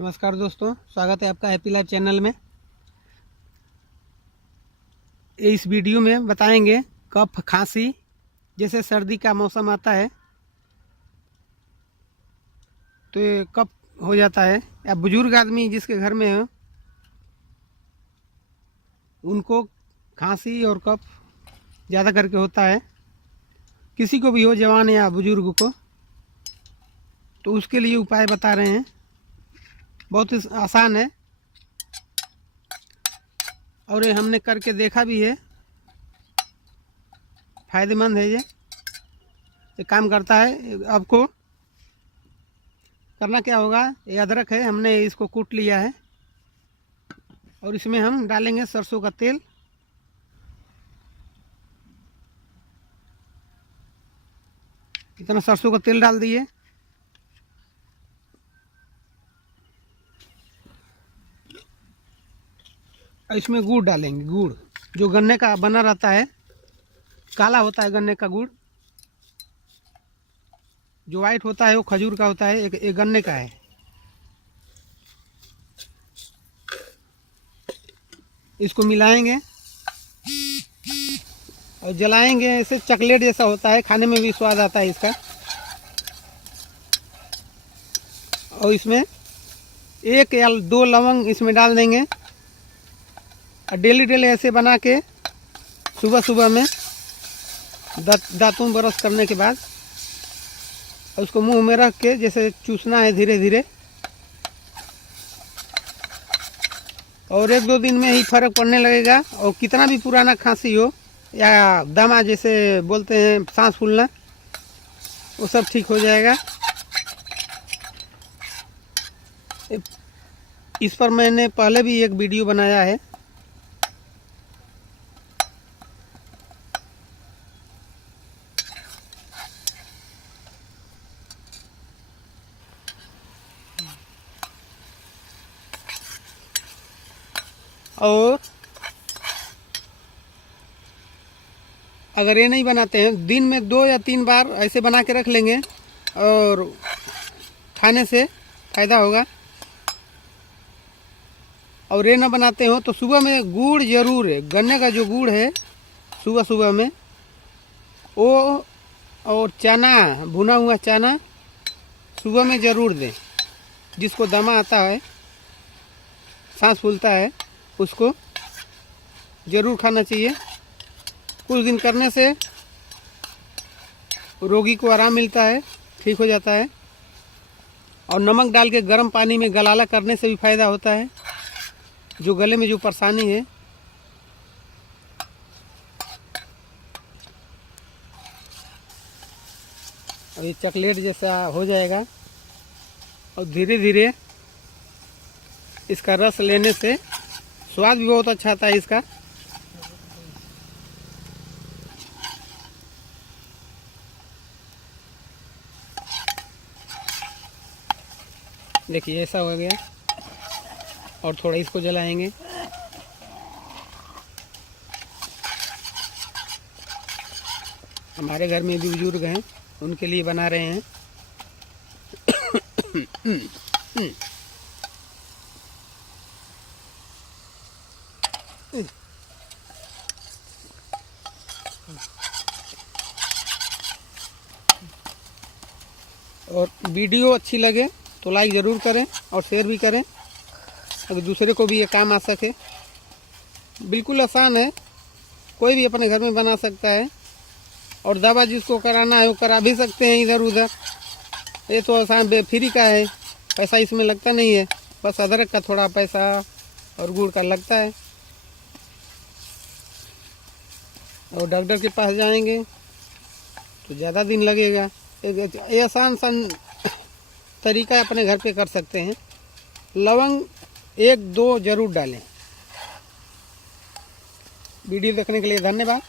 नमस्कार दोस्तों, स्वागत है आपका हैप्पी लाइफ चैनल में। इस वीडियो में बताएंगे कफ खांसी, जैसे सर्दी का मौसम आता है तो ये कफ हो जाता है, या बुजुर्ग आदमी जिसके घर में हो उनको खांसी और कफ ज़्यादा करके होता है। किसी को भी हो, जवान या बुजुर्ग को, तो उसके लिए उपाय बता रहे हैं। बहुत ही आसान है और ये हमने करके देखा भी है, फ़ायदेमंद है। ये काम करता है। आपको करना क्या होगा, ये अदरक है, हमने इसको कूट लिया है और इसमें हम डालेंगे सरसों का तेल। इतना सरसों का तेल डाल दिए। इसमें गुड़ डालेंगे, गुड़ जो गन्ने का बना रहता है, काला होता है गन्ने का गुड़। जो वाइट होता है वो खजूर का होता है, एक गन्ने का है। इसको मिलाएंगे और जलाएंगे, ऐसे चॉकलेट जैसा होता है, खाने में भी स्वाद आता है इसका। और इसमें 1 या 2 लवंग इसमें डाल देंगे और डेली ऐसे बना के सुबह सुबह में दांतों ब्रश करने के बाद उसको मुंह में रख के जैसे चूसना है धीरे धीरे, और 1-2 दिन में ही फर्क पड़ने लगेगा। और कितना भी पुराना खांसी हो या दमा जैसे बोलते हैं, सांस फूलना, वो सब ठीक हो जाएगा। इस पर मैंने पहले भी एक वीडियो बनाया है। और अगर ये नहीं बनाते हैं, दिन में 2 या 3 बार ऐसे बना के रख लेंगे और खाने से फ़ायदा होगा। और ये ना बनाते हो तो सुबह में गुड़ ज़रूर है, गन्ने का जो गुड़ है सुबह सुबह में वो, और चना, भुना हुआ चना सुबह में ज़रूर दें। जिसको दमा आता है, सांस फूलता है, उसको ज़रूर खाना चाहिए। कुछ दिन करने से रोगी को आराम मिलता है, ठीक हो जाता है। और नमक डाल के गर्म पानी में गलाला करने से भी फ़ायदा होता है, जो गले में जो परेशानी है। और ये चॉकलेट जैसा हो जाएगा और धीरे धीरे इसका रस लेने से स्वाद भी बहुत अच्छा आता है इसका। देखिए ऐसा हो गया। और थोड़ा इसको जलाएंगे। हमारे घर में भी बुजुर्ग हैं, उनके लिए बना रहे हैं। और वीडियो अच्छी लगे तो लाइक ज़रूर करें और शेयर भी करें, अगर दूसरे को भी ये काम आ सके। बिल्कुल आसान है, कोई भी अपने घर में बना सकता है। और दवा जिसको कराना है वो करा भी सकते हैं इधर उधर। ये तो आसान फ्री का है, पैसा इसमें लगता नहीं है। बस अदरक का थोड़ा पैसा और गुड़ का लगता है। और डॉक्टर के पास जाएंगे तो ज़्यादा दिन लगेगा। ये आसान तरीका अपने घर पे कर सकते हैं। लवंग 1-2 ज़रूर डालें। वीडियो देखने के लिए धन्यवाद।